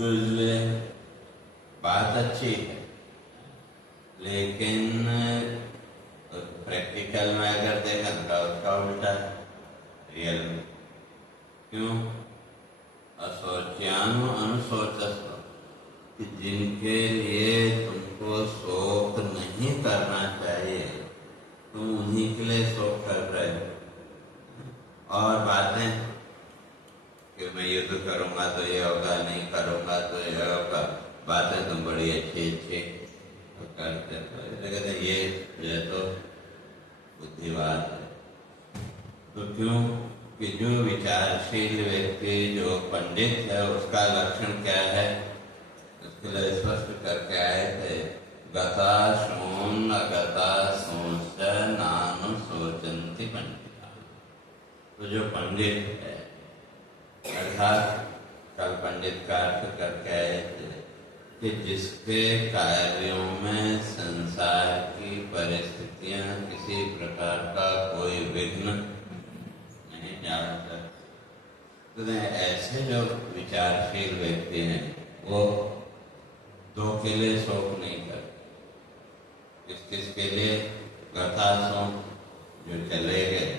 तो इसलिए बात अच्छी है, लेकिन प्रैक्टिकल में अगर देखा तो उसका उल्टा है रियल में। क्यों? असोच्यानु अनुशोचस्व, कि जिनके लिए तुमको शोक नहीं करना चाहिए तुम उन्हीं के लिए शोक कर रहे हो। और बातें कि मैं युद्ध करूंगा तो ये होगा, नहीं करूंगा तो ये होगा, बातें तुम बड़ी अच्छी अच्छी तो करते हो। कहते ये तो बुद्धिवाद है। तो क्यों कि जो विचारशील व्यक्ति, जो पंडित है, उसका लक्षण क्या है उसके लिए स्पष्ट करके आए थे। गता शून अगता सोच नानु सोचंती पंडिता। तो जो पंडित है, अर्थात कल पंडित का अर्थ करके आए थे कि जिसके कार्यों में संसार की परिस्थितियां किसी प्रकार का कोई विघ्न नहीं डाल सकते, तो ऐसे जो विचारशील व्यक्ति हैं वो दो के लिए शोक नहीं करते। किसके लिए? गतासों जो चले गए,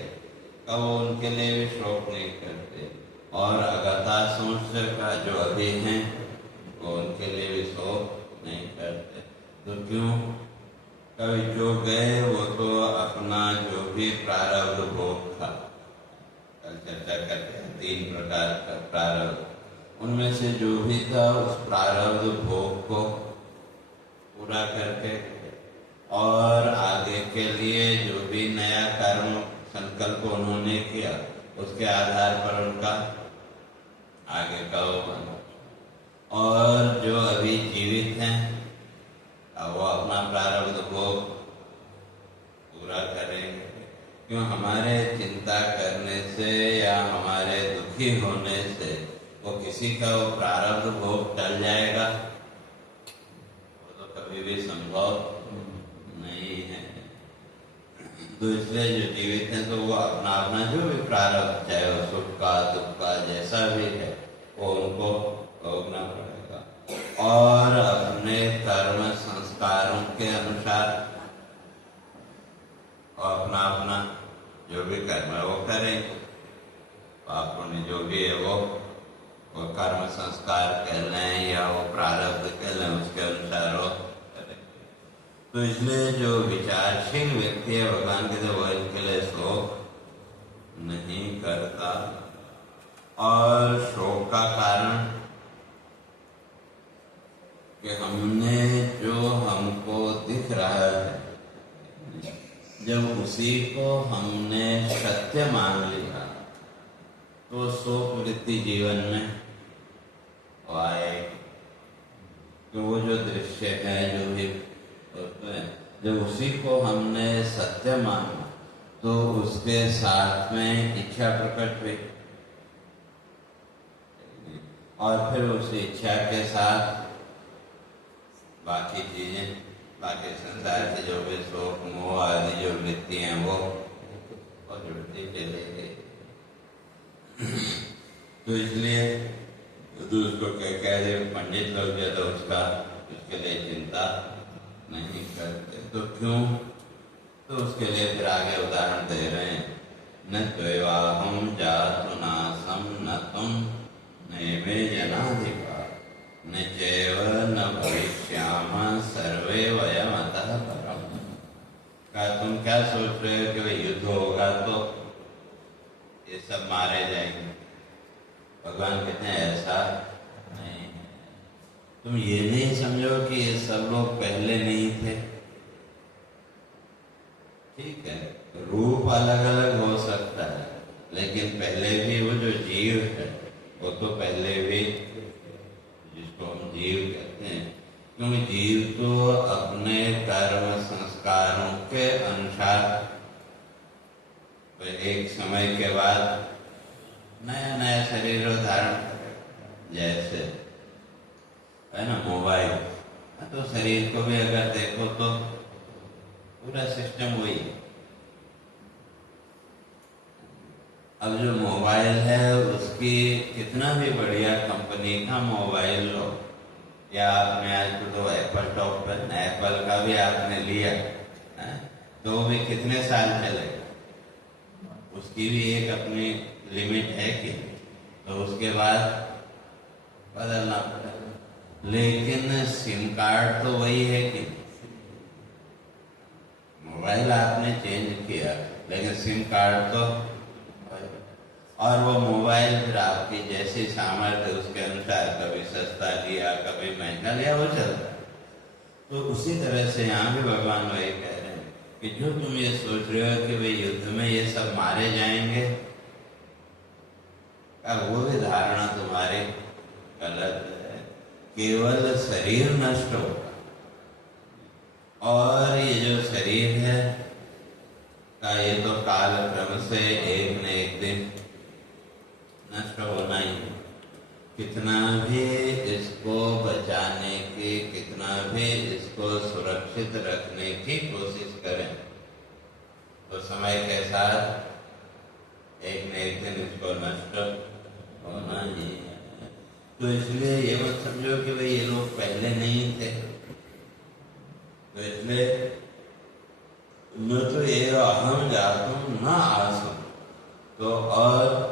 अब वो उनके लिए भी शोक नहीं करते। और अगतासों का जो अभी हैं वो उनके लिए भी शोक नहीं करते। तो क्यों? कभी जो गए वो तो अपना जो भी प्रारब्ध भोग था, कल चर्चा करते हैं 3 प्रकार का प्रारब्ध, उनमें से जो भी था उस प्रारब्ध भोग को पूरा करके और आगे के लिए जो भी नया कर्म संकल्प उन्होंने किया उसके आधार पर उनका आगे का वो बना। और जो अभी जीवित हैं अब वो अपना प्रारब्ध भोग पूरा करेंगे। क्यों? हमारे चिंता करने से या हमारे दुखी होने से वो किसी का वो प्रारब्ध भोग टल जाएगा, वो तो कभी भी संभव नहीं है। तो इसलिए जो जीवित हैं तो वो अपना अपना जो भी प्रारब्ध, चाहे वो सुख का दुख का जैसा भी है, वो उनको भोगना पड़ेगा। और अपने कर्म संस्कारों के अनुसार और अपना अपना जो भी कर्म है वो करेंगे। पाप पुण्य जो भी है वो कर्म संस्कार कह लें या वो प्रारब्ध कह लें, उसके अनुसार वो करेंगे। तो इसलिए जो विचारशील व्यक्ति है, भगवान कहते वो इनके लिए शोक नहीं करता। और शोक का कारण कि हमने जो हमको दिख रहा है, जब उसी को हमने सत्य मान लिया तो शोक वृत्ति जीवन में आए। तो वो जो दृश्य है, जो भी जब उसी को हमने सत्य माना तो उसके साथ में इच्छा प्रकट हुई, और फिर उस इच्छा के साथ बाकी चीजें, बाकी संसार से जो भी शोक मोह आदि जो वृत्ति हैं वो और जुड़ती चली गई। तो इसलिए उसको कह दे पंडित लोग जो तो उसके लिए चिंता नहीं करते। तो क्यों? तो उसके लिए फिर आगे उदाहरण दे रहे हैं। न त्वेवाहं जातु नासं न तुम नैवे जनाधिपा न चैव न भविष्यामः सर्वे वयमतः परम्। का तुम क्या सोच रहे हो कि भाई युद्ध होगा तो ये सब मारे जाएंगे? भगवान कहते हैं ऐसा नहीं है। तुम ये नहीं समझो कि ये सब लोग पहले नहीं थे। ठीक है, रूप अलग अलग हो सकता है, लेकिन पहले भी वो जो जीव है वो तो पहले भी, जिसको हम जीव कहते हैं, क्योंकि जीव तो अपने कर्म संस्कारों के अनुसार एक समय के बाद नया नया शरीर धारण करे। जैसे है ना मोबाइल, तो शरीर को भी अगर देखो तो पूरा सिस्टम वही है। अब जो मोबाइल है उसकी कितना भी बढ़िया कंपनी का मोबाइल लो, या आपने आज तो एप्पल टॉप पर एप्पल का भी आपने लिया है, तो वो भी कितने साल चलेगा? उसकी भी एक अपनी लिमिट है कि, तो उसके बाद बदलना पड़ेगा। लेकिन सिम कार्ड तो वही है कि मोबाइल आपने चेंज किया, लेकिन सिम कार्ड तो, और वो मोबाइल फिर आपकी जैसी सामर्थ्य उसके अनुसार कभी सस्ता लिया कभी महंगा लिया, वो चलता है। तो उसी तरह से यहाँ भी भगवान वही कह रहे हैं कि जो तुम ये सोच रहे हो कि भाई युद्ध में ये सब मारे जाएंगे, वो भी धारणा तुम्हारी गलत है। केवल शरीर नष्ट होगा, और ये जो शरीर है का ये तो काल क्रम से एक न एक दिन नष्ट होना ही है। कितना भी इसको बचाने की, कितना भी इसको सुरक्षित रखने की कोशिश करें, तो समय के साथ एक न एक दिन इसको नष्ट होना ही है। तो इसलिए ये मत समझो कि भाई ये लोग पहले नहीं थे, तो इसलिए न तो ये अहम जातुम न आसुम। तो और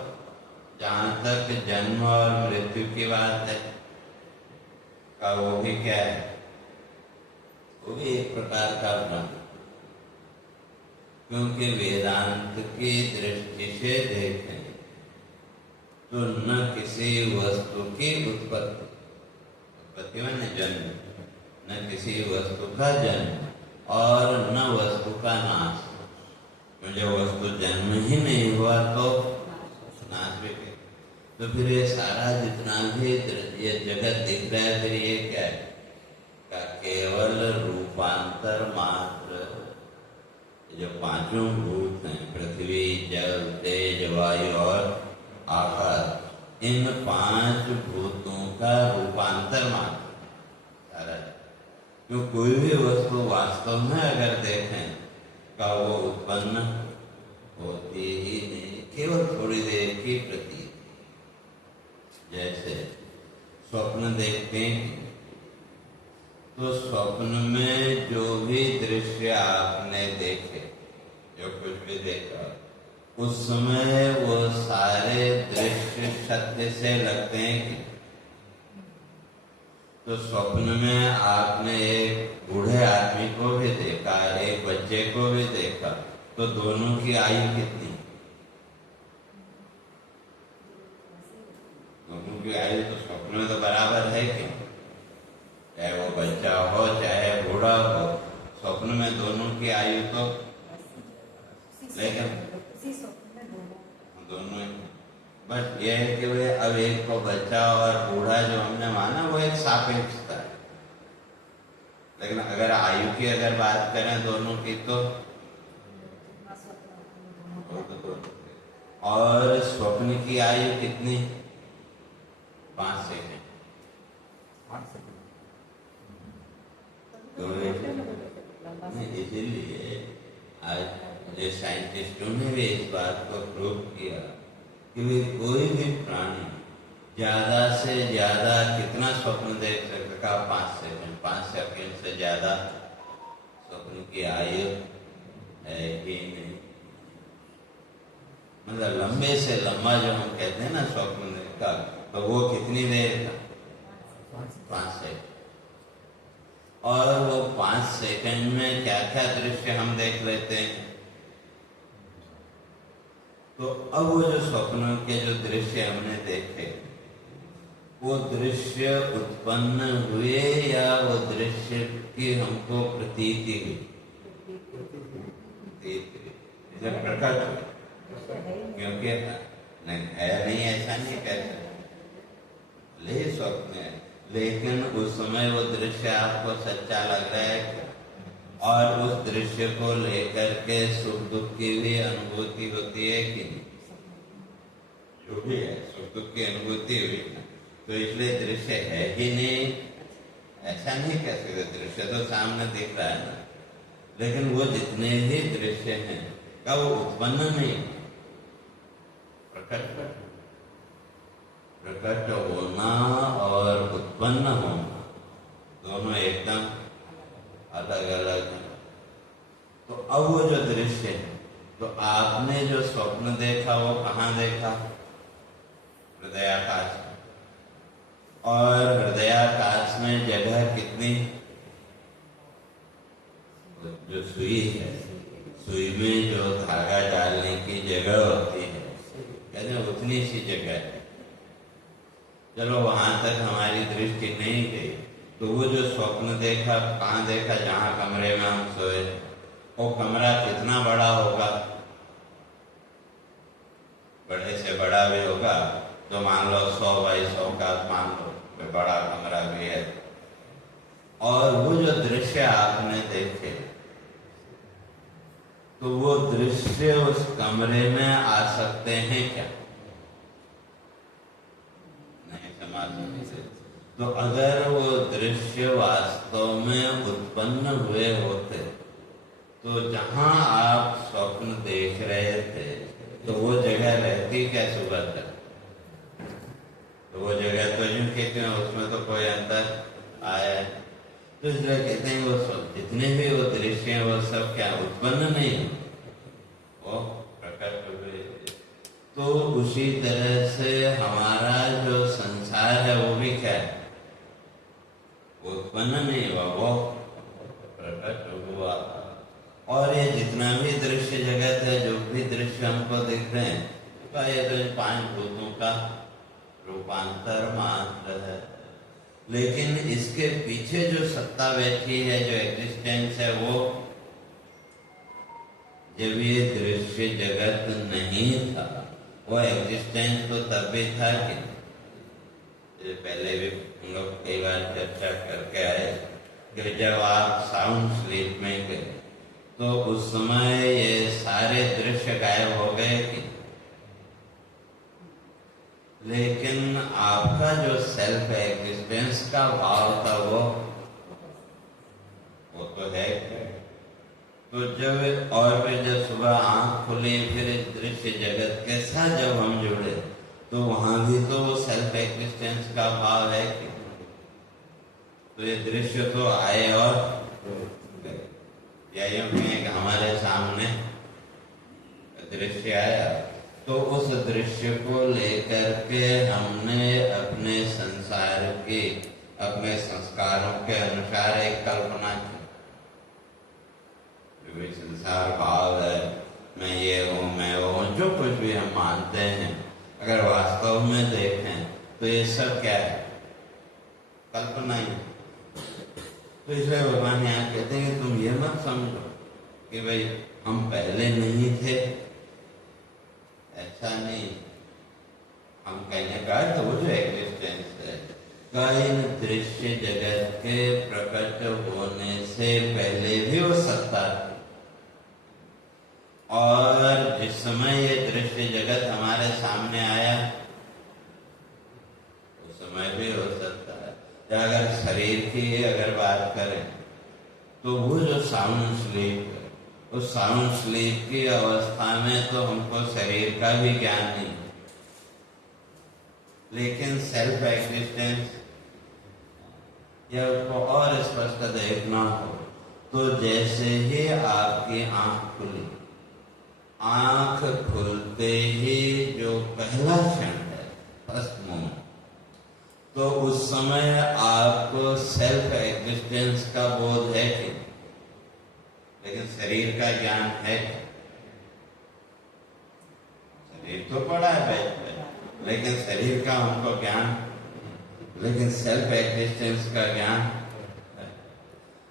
जहाँ तक जन्म और मृत्यु की बात है का, वो भी क्या है? वो भी एक प्रकार का भ्रम, क्योंकि वेदांत की दृष्टि से देखें तो न किसी वस्तु की उत्पत्ति, उत्पत्ति माने जन्म, न किसी वस्तु का जन्म और न वस्तु का नाश। मुझे वस्तु जन्म ही नहीं हुआ तो नाश भी नहीं। तो फिर ये सारा जितना भी ये जगत दिख रहा है, फिर ये क्या है? का केवल रूपांतर मात्र। जो पांचों भूत हैं, पृथ्वी, जल, तेज, वायु और आकाश, इन पांच भूतों का रूपांतर मात्र सारा। तो कोई भी वस्तु वास्तव में अगर देखें का वो उत्पन्न होती ही नहीं, केवल थोड़ी देर की प्रतीति। जैसे स्वप्न देखते हैं, तो स्वप्न में जो भी दृश्य आपने देखे, जो कुछ भी देखा, उस समय वो सारे दृश्य सत्य से लगते हैं कि, तो स्वप्न में आपने एक बूढ़े आदमी को भी देखा, एक बच्चे को भी देखा, तो दोनों की आयु कितनी? दोनों की आयु तो स्वप्न में तो बराबर है कि, चाहे वो बच्चा हो चाहे बूढ़ा हो, स्वप्न में दोनों की आयु तो, लेकिन दोनों, बस ये है कि वे अब एक को बच्चा और बूढ़ा जो हमने माना वो एक सापेक्षता है। लेकिन अगर आयु की अगर बात करें दोनों की, तो और स्वप्न की आयु कितनी? 5 सेकंड। इसीलिए आज जो साइंटिस्टों ने भी इस बात को प्रूव किया कि वे कोई भी प्राणी ज्यादा से ज्यादा कितना स्वप्न देख सकेगा? 5 सेकंड। 5 सेकंड से ज्यादा स्वप्न की आयु है ही नहीं। मतलब लंबे से लंबा जो हम कहते हैं ना स्वप्न का, तो वो कितनी देर का? 5 सेकंड। और वो 5 सेकंड में क्या क्या दृश्य हम देख लेते हैं। तो अब वो जो स्वप्नों के जो दृश्य हमने देखे, वो दृश्य उत्पन्न हुए या वो दृश्य की हमको प्रतीति हुई? प्रकट हुई, क्योंकि है नहीं, ऐसा नहीं कहते ले स्वप्न है, लेकिन उस समय वो दृश्य आपको सच्चा लग रहा है, और उस दृश्य को लेकर के सुख दुख की भी अनुभूति होती है कि नहीं? जो भी है सुख दुख की अनुभूति हुई ना, तो इसलिए दृश्य है ही नहीं, ऐसा नहीं कह सकते। दृश्य तो सामने दिख रहा है ना, लेकिन वो जितने भी दृश्य हैं का वो उत्पन्न नहीं, प्रकट होना और उत्पन्न होना दोनों एकदम अलग अलग हैं। तो अब वो जो दृश्य है, तो आपने जो स्वप्न देखा वो कहाँ देखा? हृदयाकाश में। और हृदयाकाश में जगह कितनी? जो सुई है, सुई में जो धागा डालने की जगह होती है, कहते उतनी सी जगह है। चलो वहां तक हमारी दृष्टि नहीं गई, तो वो जो स्वप्न देखा कहाँ देखा? जहाँ कमरे में हम सोए। वो कमरा कितना बड़ा होगा? बड़े से बड़ा भी होगा, तो मान लो 100 बाई 100 का मान लो, तो बड़ा कमरा भी है। और वो जो दृश्य आपने देखे, तो वो दृश्य उस कमरे में आ सकते हैं क्या? नहीं समझ से। तो अगर वो दृश्य वास्तव में उत्पन्न हुए होते, तो जहां आप स्वप्न देख रहे थे, तो वो जगह रहती क्या सुबह तक? तो वो जगह तो यूं कहते हैं, उसमें तो कोई अंतर आया। तो इसलिए कहते हैं वो सब जितने भी वो दृश्य हैं, वो सब क्या उत्पन्न नहीं, वो प्रकट हुए। तो उसी तरह से हमारा जो संसार है वो भी क्या है? वो उत्पन्न नहीं हुआ, वो प्रकट हुआ। और ये जितना भी दृश्य जगत है, जो भी दृश्य हमको दिख रहे हैं, तो ये तो 5 भूतों का रूपांतर मात्र है। लेकिन इसके पीछे जो सत्ता बैठी है, जो एग्जिस्टेंस है, वो जब ये दृश्य जगत नहीं था, वो एग्जिस्टेंस तो तब भी था कि पहले भी हम लोग कई बार चर्चा करके आए कि जब आप साउंड स्लीप में गए, तो उस समय ये सारे दृश्य गायब हो गए कि, लेकिन आपका जो सेल्फ एग्जिस्टेंस का भाव था वो तो है। तो जब और फिर जब सुबह आंख खुली, फिर इस दृश्य जगत के साथ जब हम जुड़े, तो वहां भी तो सेल्फ एग्जिस्टेंस का भाव है कि, तो ये दृश्य तो आए और या यूं कहें कि हमारे सामने दृश्य आया, तो उस दृश्य को लेकर के हमने अपने संसार की, अपने संस्कारों के अनुसार एक कल्पना की। जो भी संसार भाव है, मैं ये हूँ, मैं वो हूँ, जो कुछ भी हम मानते हैं, अगर वास्तव में देखें तो ये सब क्या है? कल्पना ही। तो इसलिए भगवान यहाँ कहते हैं कि तुम ये मत समझो कि भाई हम पहले नहीं थे, ऐसा नहीं। हम कहने का तो वो जो एग्जिस्टेंस है, इन दृश्य जगत के प्रकट होने से पहले भी वो सत्ता थी। और जिस समय ये दृश्य जगत हमारे सामने आया, उस समय भी हो सकता है। या अगर शरीर की अगर बात करें, तो वो जो साउंड स्लीप है, उस साउंड स्लीप की अवस्था में तो हमको शरीर का भी ज्ञान नहीं, लेकिन सेल्फ एग्जिस्टेंस या उसको और स्पष्ट देखना हो, तो जैसे ही आपकी आंख खुली, आंख खुलते ही जो पहला क्षण है, फर्स्ट मोमेंट, तो उस समय आपको सेल्फ एग्जिस्टेंस का बोध है कि, लेकिन शरीर का ज्ञान है। शरीर तो पड़ा है बैठ पे, लेकिन शरीर का हमको ज्ञान, लेकिन सेल्फ एग्जिस्टेंस का ज्ञान है।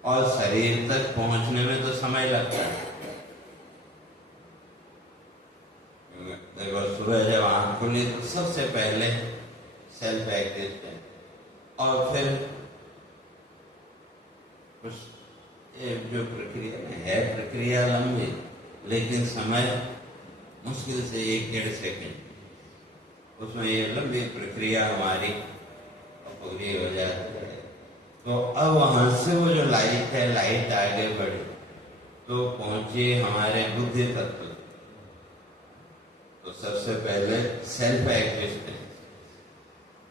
और शरीर तक पहुंचने में तो समय लगता है। देखो, सुबह जब आंख खुली तो सबसे पहले सेल्फ एग्जिस्टेंस, और फिर कुछ जो प्रक्रिया है, प्रक्रिया लंबी, लेकिन समय मुश्किल से 1-1.5 सेकंड, उसमें ये लंबी प्रक्रिया हमारी पूरी हो जाती है। तो अब वहां से वो जो लाइट है, लाइट आगे बढ़ी तो पहुंची हमारे बुद्धि तत्व। तो सबसे पहले सेल्फ एग्जिस्टेंस,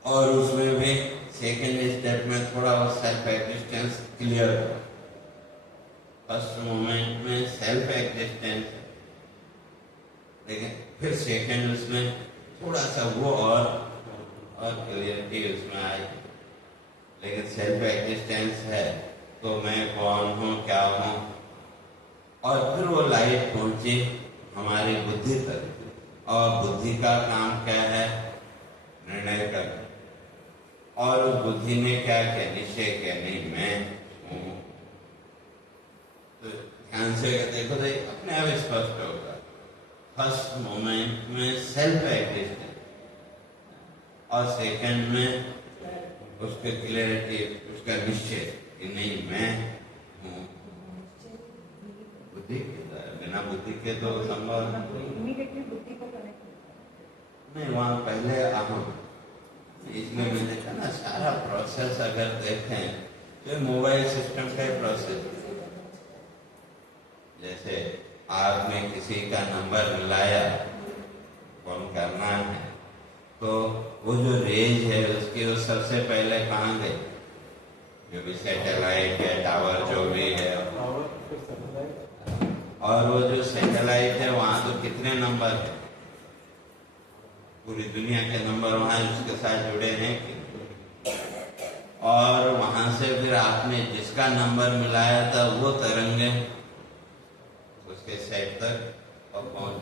और उसमें भी सेकेंड स्टेप में थोड़ा सेल्फ एग्जिस्टेंस क्लियर हो। फर्स्ट मोमेंट में सेल्फ एग्जिस्टेंस, लेकिन फिर सेकेंड उसमें थोड़ा सा वो और क्लियरिटी उसमें आई। लेकिन सेल्फ एग्जिस्टेंस है तो मैं कौन हूँ, क्या हूँ, और फिर वो लाइट पहुंची हमारी बुद्धि तक, और बुद्धि का काम क्या है, निर्णय करना। और उस बुद्धि ने क्या किया, निश्चय किया, नहीं मैं हूँ। तो ध्यान से देखो तो अपने आप स्पष्ट होगा। फर्स्ट मोमेंट में सेल्फ एग्जिस्टेंस, और सेकंड में उसके क्लियरिटी, उसका निश्चय कि नहीं मैं हूँ। बुद्धि के बिना बुद्धि के तो संभव नहीं। वहाँ पहले अहम, इसलिए मैंने कहा ना सारा प्रोसेस अगर देखें तो मोबाइल सिस्टम का प्रोसेस। जैसे आपने किसी का नंबर मिलाया, फोन करना है, तो वो जो रेंज है उसकी वो सबसे पहले कहाँ गई, जो भी सैटेलाइट है, टावर जो भी है, और वो जो सैटेलाइट है वहाँ तो कितने नंबर है, पूरी दुनिया के नंबर वहाँ उसके साथ जुड़े हैं कि, और वहां से फिर आपने जिसका नंबर मिलाया था वो तरंगे उसके सेट तक और पहुंच,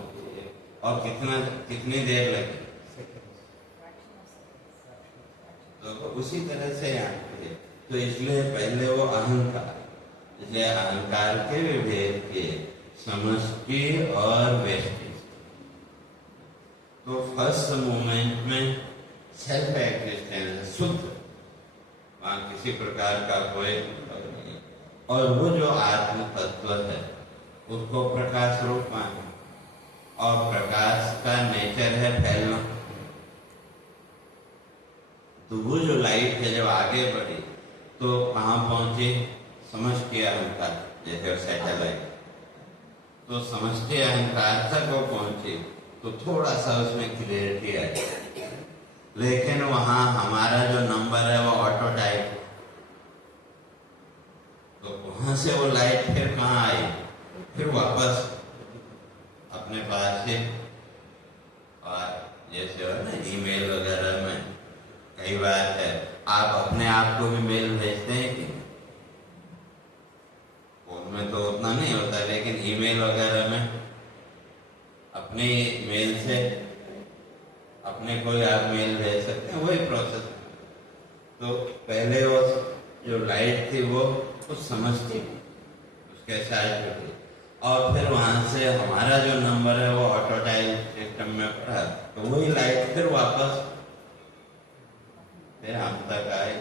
और कितनी देर लगी। तो उसी तरह से यहाँ, तो इसलिए पहले वो अहंकार, इसलिए अहंकार के विभेद के समष्टि और व्यष्टि। तो फर्स्ट मोमेंट में सेल्फ एग्जिस्टेंस शुद्ध, वहां किसी प्रकार का कोई नहीं, और वो जो आत्म तत्व है उसको प्रकाश रूप माने, और प्रकाश का नेचर है फैलना। तो वो जो लाइट है जब आगे बढ़ी तो कहाँ पहुंची, समष्टि अहंकार, जैसे सैटेलाइट, तो समष्टि अहंकार तक वो पहुंची तो थोड़ा सा उसमें क्लियरिटी आई। लेकिन वहां हमारा जो नंबर है वो ऑटो टाइप, तो वहां से वो लाइट फिर कहाँ आई, फिर वापस अपने पास से। और जैसे हो ना ईमेल वगैरह में कई बार है, आप अपने आप को भी मेल भेजते हैं कि फोन में तो उतना नहीं होता, लेकिन ईमेल वगैरह में अपने मेल से अपने कोई आप मेल भेज सकते हैं, वही प्रोसेस। तो पहले वो जो लाइट थी वो कुछ समझती, उसके साथ होती, और फिर वहां से हमारा जो नंबर है वो ऑटो डायल सिस्टम में पड़ा, तो वही लाइट फिर वापस फिर हम तक आई,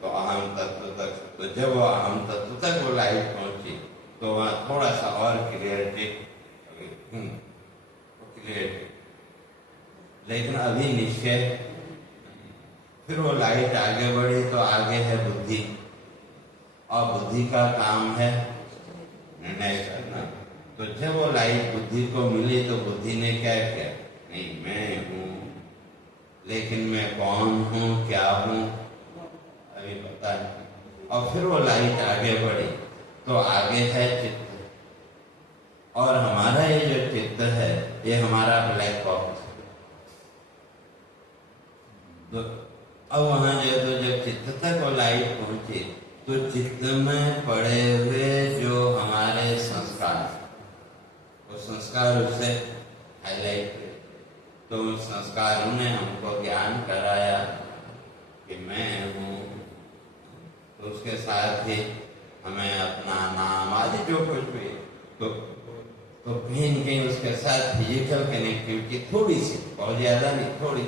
तो अहम तत्व तक। तो जब वो अहम तत्व तक वो लाइट पहुंची तो वहाँ थोड़ा सा और क्लियरिटी, लेकिन अभी निश्चय। फिर वो लाइट आगे बढ़ी तो आगे है बुद्धि, और बुद्धि का काम है निर्णय करना। तो जब वो लाइट बुद्धि को मिली तो बुद्धि ने क्या किया, नहीं मैं हूँ, लेकिन मैं कौन हूँ, क्या हूँ, अभी पता नहीं। और फिर वो लाइट आगे बढ़ी तो आगे है चित्त, और हमारा ये जो चित्त है ये हमारा ब्लैक बॉक्स। तो अब वहां जो तो जब चित्त तक वो लाइट पहुंची तो चित्त में पड़े हुए जो हमारे संस्कार, वो संस्कार उससे हाईलाइट हुए। तो उन संस्कारों ने हमको ज्ञान कराया कि मैं हूँ। तो उसके साथ ही हमें अपना नाम आदि जो कुछ भी, तो कहीं न कहीं उसके साथ फिजिकल कनेक्टिविटी थोड़ी सी, बहुत ज्यादा नहीं, थोड़ी।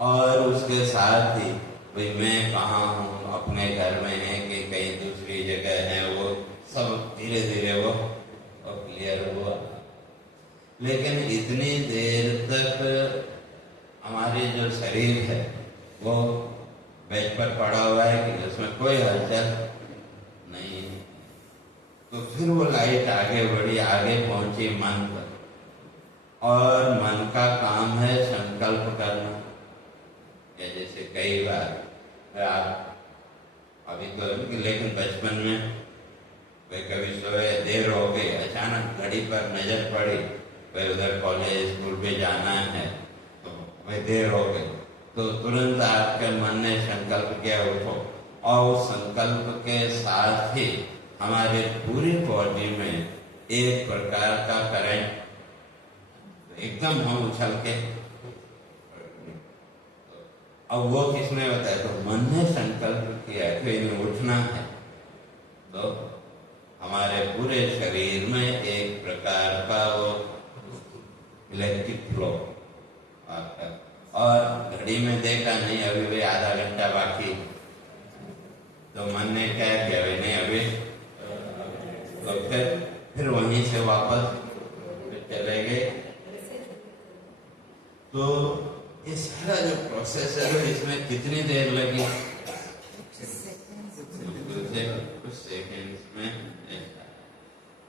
और उसके साथ ही भाई मैं कहाँ हूँ, अपने घर में है कि कहीं दूसरी जगह है, वो सब धीरे धीरे वो क्लियर हुआ। लेकिन इतनी देर तक हमारी जो शरीर है वो बेड पर पड़ा हुआ है कि उसमें कोई हलचल नहीं है। तो फिर वो लाइट आगे बढ़ी, आगे पहुंची मन पर, और मन का काम है संकल्प करना। या जैसे कई बार आप अभी तो, लेकिन बचपन में वे कभी सोए, देर हो गई, अचानक घड़ी पर नजर पड़ी, वे उधर कॉलेज स्कूल पे जाना है, तो वे देर हो गई, तो तुरंत आपके मन ने संकल्प किया उठो, और उस संकल्प के साथ ही हमारे पूरी बॉडी में एक प्रकार का करंट, एकदम हम उछल के, अब वो किसने बताया? तो मन ने संकल्प किया कि इन्हें उठना है, तो हमारे पूरे शरीर में एक प्रकार का वो इलेक्ट्रिक फ्लो आता है। और घड़ी में देखा नहीं, अभी भी आधा घंटा बाकी, तो मन ने क्या किया? नहीं अभी, तो फिर वहीं से वापस चले गए। तो ये सारा जो प्रोसेस है, इसमें कितनी देर लगी? कुछ सेकंड्स में।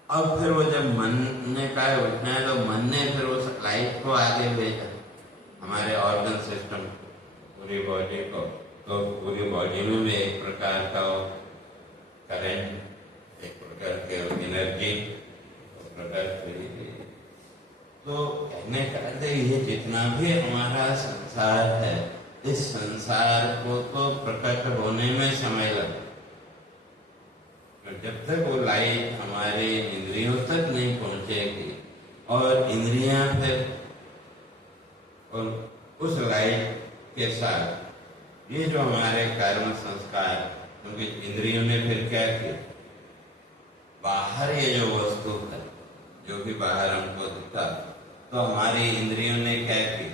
अब फिर वो जब मन ने कहा उठना है, तो मन ने फिर उस लाइट को आगे भेजा हमारे ऑर्गन सिस्टम, पूरी बॉडी को, तो पूरी बॉडी में भी एक प्रकार का करंट, एक प्रकार के एनर्जी प्रकट हुई। तो कहने का अर्थ ये जितना भी हमारा संसार है, इस संसार को तो प्रकट होने में समय लगा, जब तक वो लाइट हमारे इंद्रियों तक नहीं पहुंचेगी, और इंद्रियां फिर और उस लाइट के साथ ये जो हमारे कर्म संस्कार, क्योंकि इंद्रियों ने फिर क्या किया? बाहर ये जो वस्तु है, जो भी बाहर हमको दिखता, तो हमारी इंद्रियों ने क्या की?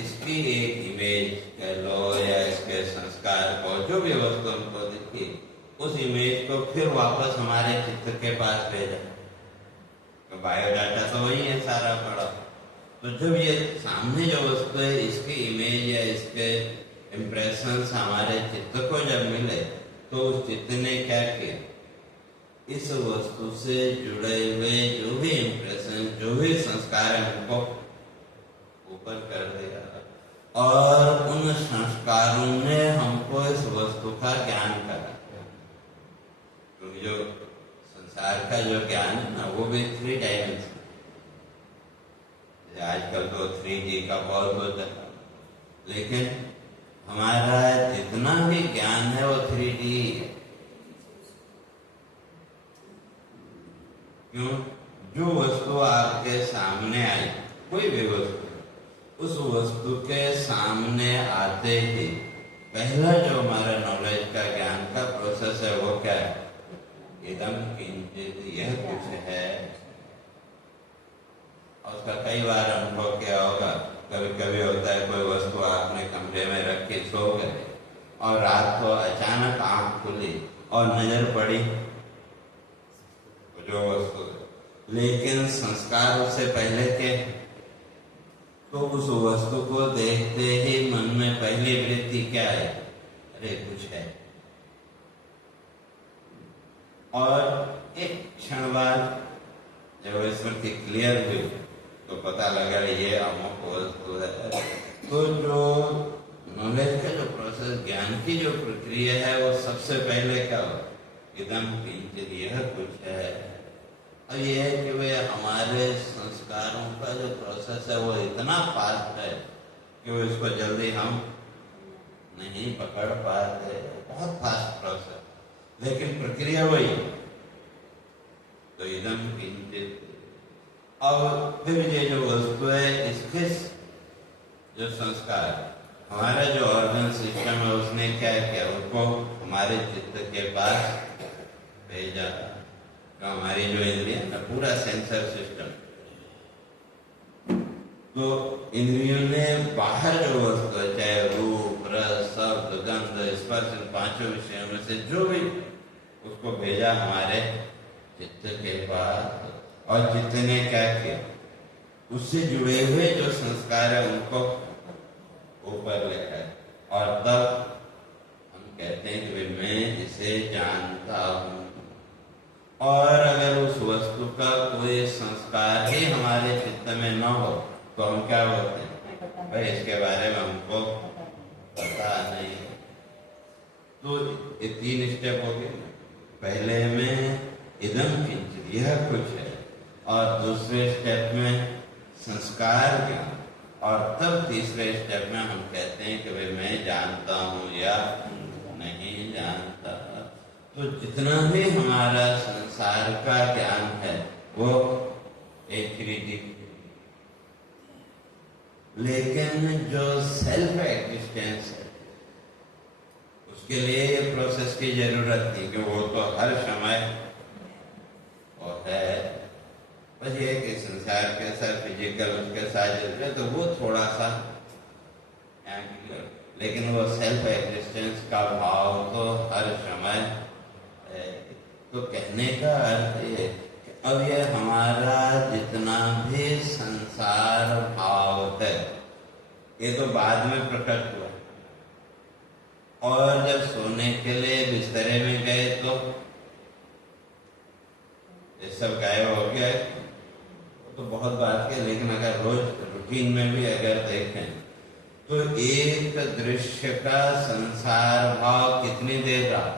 इसकी एक इमेज कह लो, या इसके संस्कार को, जो भी वस्तु हमको दिखी, उस इमेज को फिर वापस हमारे चित्त के पास भेजा। तो बायोडाटा तो वही है सारा पड़ा। तो जब ये सामने जो वस्तु है, इसकी इमेज या इसके इम्प्रेशंस हमारे चित्त को जब मिले, तो उस चित्त ने क्या किया? इस वस्तु से जुड़े हुए जो भी इम्प्रेशन, जो भी संस्कार है, उनको ऊपर कर दिया, और उन संस्कारों ने हमको इस वस्तु का ज्ञान करा। क्योंकि जो संसार का जो ज्ञान है ना, वो भी 3 डायमेंशन। आजकल तो 3D का बहुत होता है, लेकिन हमारा जितना भी ज्ञान है वो 3D है। क्यों? जो वस्तु आपके सामने आई, कोई भी वस्तु, उस वस्तु के सामने आते ही पहला जो हमारा नॉलेज का, ज्ञान का प्रोसेस है, वो क्या है? इदम किंचित, यह कुछ है। और उसका कई बार अनुभव क्या होगा? कभी कभी होता है, कोई वस्तु आपने कमरे में रख के सो गए, और रात को अचानक आंख खुली और नजर पड़ी जो वस्तु, लेकिन संस्कार उससे पहले के, तो उस वस्तु को देखते ही मन में पहली वृत्ति क्या है? अरे कुछ है। और एक क्षण बाद जब स्मृति क्लियर हुई, तो पता लगा ये अमुक वस्तु है। तो जो नॉलेज का जो प्रोसेस, ज्ञान की जो प्रक्रिया है, वो सबसे पहले क्या हो? इदम किंचित, यह कुछ है। और ये है कि वे हमारे संस्कारों का जो प्रोसेस है, वो इतना फास्ट है कि वो इसको जल्दी हम नहीं पकड़ पाते। बहुत फास्ट प्रोसेस, लेकिन प्रक्रिया वही। तो इदम किंचित, और फिर ये जो वस्तु है, इसके जो संस्कार, हमारा जो ऑर्गन सिस्टम है, उसने क्या किया? उसको हमारे चित्त के पास भेजा। तो हमारी जो इंद्रियां ना, पूरा सेंसर सिस्टम, तो इंद्रियों ने बाहर जो वस्तु है, चाहे रूप, रस, शब्द, गंध, स्पर्श, इन 5 विषयों में से जो भी, उसको भेजा हमारे चित्त के पास। और चित्त ने क्या किया? उससे जुड़े हुए जो संस्कार है, उनको ऊपर ले आए, और तब हम कहते हैं कि मैं इसे जानता हूं। और अगर उस वस्तु का कोई संस्कार ही हमारे क्या बोलते हैं, भाई इसके बारे में हमको पता नहीं है। तो ये 3 स्टेप हो गए। पहले में इदम किंचित, यह कुछ है, और दूसरे स्टेप में संस्कार ज्ञान, और तब तीसरे स्टेप में हम कहते हैं कि भाई मैं जानता हूँ या नहीं जानता। तो जितना भी हमारा संसार का ज्ञान है वो एक रीति, लेकिन जो सेल्फ एग्जिस्टेंस है उसके लिए ये प्रोसेस की जरूरत थी कि वो तो हर समय वो है। बस ये कि संसार के साथ फिजिकल उसके साथ है तो वो थोड़ा सा, लेकिन वो सेल्फ एग्जिस्टेंस का भाव तो हर समय है। तो कहने का अर्थ ये कि अब ये हमारा जितना भी संसार भाव है ये तो बाद में प्रकट हुआ, और जब सोने के लिए बिस्तरे में गए तो ये सब गायब हो गया। तो बहुत बात है, लेकिन अगर रोज रूटीन में भी अगर देखें तो एक दृश्य का संसार भाव कितनी देर रहा,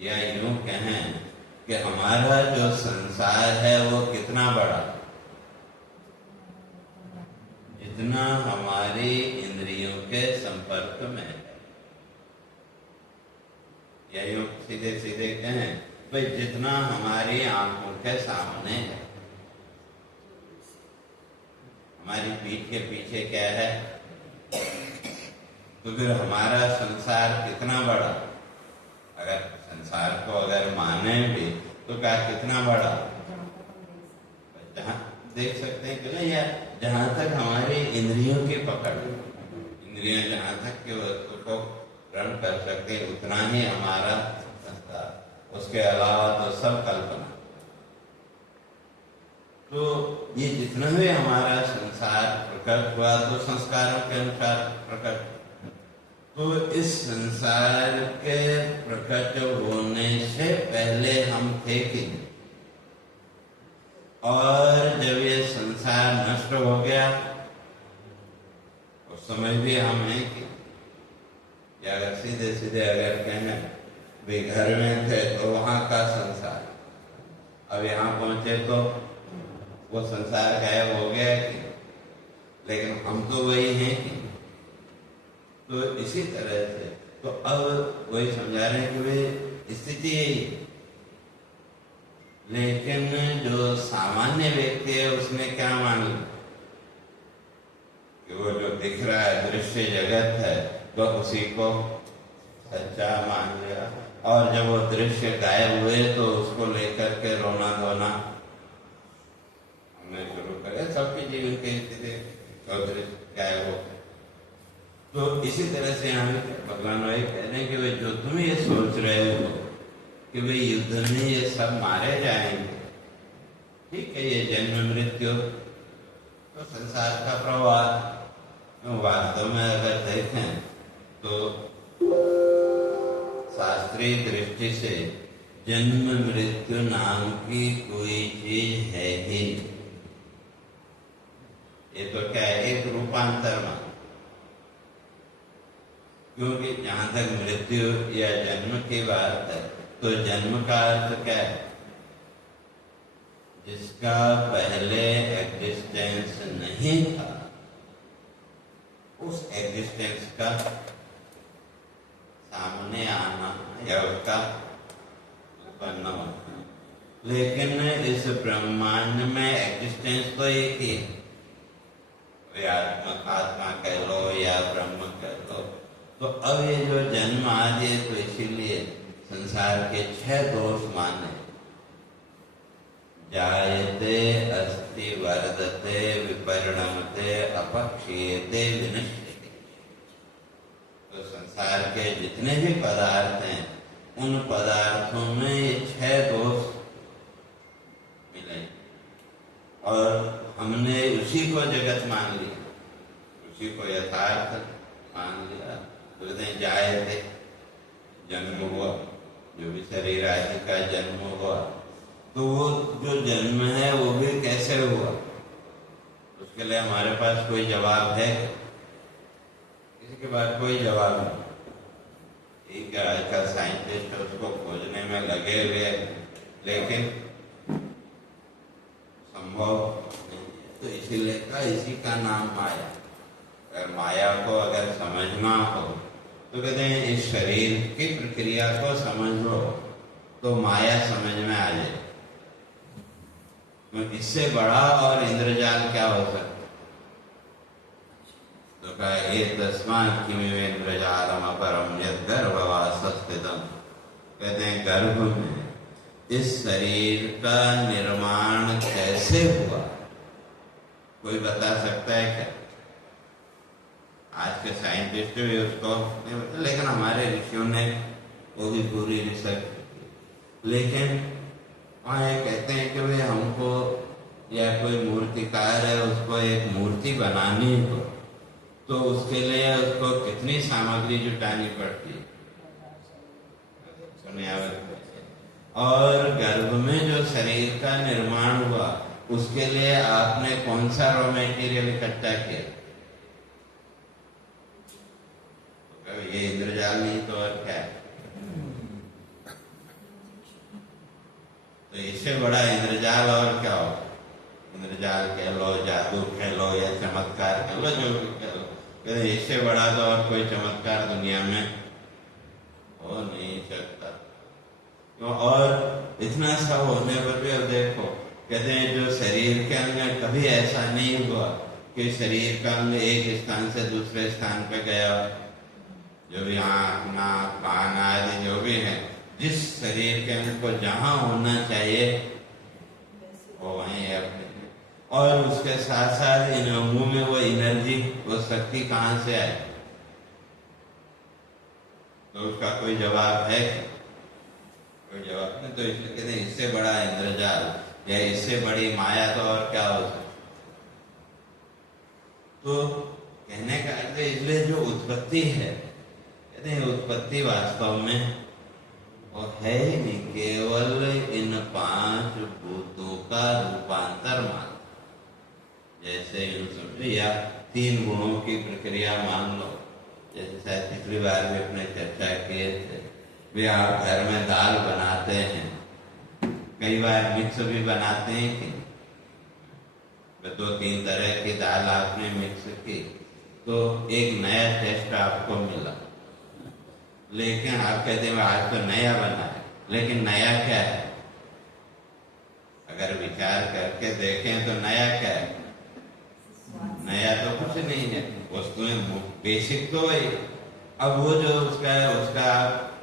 या यूं कहें कि हमारा जो संसार है वो कितना बड़ा, जितना हमारी इंद्रियों के संपर्क में है। या यूं सीधे सीधे कहें भाई जितना हमारी आंखों के सामने है। हमारी पीठ के पीछे क्या है, तो फिर हमारा संसार कितना बड़ा, अगर संसार को अगर माने भी तो क्या कितना बड़ा, जहाँ देख सकते हैं कि नहीं, या जहाँ तक हमारी इंद्रियों की पकड़, इंद्रियां जहाँ तक के वस्तु को ग्रहण कर सकते हैं उतना ही हमारा संसार, उसके अलावा तो सब कल्पना। तो ये जितना भी हमारा संसार प्रकट हुआ तो संस्कारों के अनुसार प्रकट। तो इस संसार के प्रकट होने से पहले हम थे कि, और जब ये संसार नष्ट हो गया उस समय भी हम हैं कि, या अगर सीधे सीधे अगर कहना वे घर में थे तो वहां का संसार, अब यहाँ पहुंचे तो वो संसार गायब हो गया कि, लेकिन हम तो वही हैं कि। तो इसी तरह से तो अब वही समझा रहे हैं कि वे स्थिति यही है, लेकिन जो सामान्य व्यक्ति है उसने क्या मान लिया कि वो जो दिख रहा है दृश्य जगत है तो उसी को सच्चा मान लिया, और जब वो दृश्य गायब हुए तो उसको लेकर के रोना धोना हमने शुरू करे। सबके जीवन के स्थिति दृश्य गायब हो। तो इसी तरह से हम भगवान वही कह रहे हैं कि वे जो तुम ये सोच रहे हो कि वे युद्ध में ये सब मारे जाएंगे, ठीक है, ये जन्म मृत्यु तो संसार का प्रवाह। वास्तव में अगर देखें तो शास्त्रीय दृष्टि से जन्म मृत्यु नाम की कोई चीज है ही नहीं। ये तो क्या है, एक रूपांतर मान, क्योंकि जहां तक मृत्यु या जन्म की बात है तो जन्म का अर्थ क्या है, जिसका पहले एग्जिस्टेंस नहीं था उस एग्जिस्टेंस का सामने आना या उसका उत्पन्न होना। लेकिन इस ब्रह्मांड में एग्जिस्टेंस तो एक ही है, आत्मा कह लो या ब्रह्म कह लो। तो अब ये जो जन्म आदि है तो इसीलिए संसार के 6 दोष माने, जायते अस्ति वर्धते विपरिणमते अपक्षीयते विनश्यते। तो संसार के जितने भी पदार्थ हैं उन पदार्थों में ये 6 दोष मिले, और हमने उसी को जगत मान लिया, उसी को यथार्थ मान लिया। तो कहते हैं जायते, जन्म हुआ, जो भी शरीर आदि का जन्म हुआ, तो वो जो जन्म है वो भी कैसे हुआ, उसके लिए हमारे पास कोई जवाब है? किसी के पास कोई जवाब नहीं। एक आजकल साइंटिस्ट उसको खोजने में लगे हुए, लेकिन संभव नहीं है। तो इसीलिए का इसी का नाम माया। अगर माया को अगर समझना हो तो कहते हैं इस शरीर की प्रक्रिया को समझ लो तो माया समझ में आ जाए। तो इससे बड़ा और इंद्रजाल क्या हो सकता? तो कहा ये तस्मात् किमिव इंद्रजालम अपरम यद् गर्भवासस्थितम्। कहते हैं गर्भ में इस शरीर का निर्माण कैसे हुआ, कोई बता सकता है क्या? आज के साइंटिस्ट भी उसको नहीं बता, लेकिन हमारे ऋषियों ने वो भी पूरी रिसर्च की। लेकिन वहाँ ये कहते हैं कि भाई हमको या कोई मूर्तिकार है उसको एक मूर्ति बनानी हो तो उसके लिए उसको कितनी सामग्री जुटानी पड़ती है। और गर्भ में जो शरीर का निर्माण हुआ उसके लिए आपने कौन सा रॉ मेटीरियल इकट्ठा किया? ये इंद्रजाल नहीं तो और क्या है? तो इससे बड़ा इंद्रजाल और क्या हो? इंद्रजाल कह लो, जादू कह लो या चमत्कार कह लो, जो भी कह लो, इससे बड़ा तो और कोई चमत्कार दुनिया में हो नहीं सकता। तो और इतना सब होने पर भी अब देखो, कहते हैं जो शरीर के अंग कभी ऐसा नहीं हुआ कि शरीर का अंग एक स्थान से दूसरे स्थान पे गया। जो भी आँख, नाक, कान आदि जो भी है, जिस शरीर के अंग को जहाँ होना चाहिए वो वहीं है अपने। और उसके साथ साथ इन अंगों में वो एनर्जी, वो शक्ति कहाँ से आए? तो उसका कोई जवाब है? कोई जवाब नहीं। तो इसलिए कहते हैं इससे बड़ा इंद्रजाल या इससे बड़ी माया तो और क्या हो सकता? तो कहने का अर्थ इसलिए जो उत्पत्ति है, कहते हैं उत्पत्ति वास्तव में वो है ही नहीं, केवल इन 5 भूतों का रूपांतर मात्र। जैसे इन समझो या 3 गुणों की प्रक्रिया मान लो। जैसे शायद पिछली बार भी अपने चर्चा किए थे, वे आप घर में दाल बनाते हैं, कई बार मिक्स भी बनाते हैं कि 2-3 तरह की दाल आपने मिक्स की तो एक नया टेस्ट आपको मिला। लेकिन आप कहते हैं आज तो नया बना है, लेकिन नया क्या है? अगर विचार करके देखें तो नया क्या है? नया तो कुछ नहीं है, वस्तुएं बेसिक तो वही। अब वो जो उसका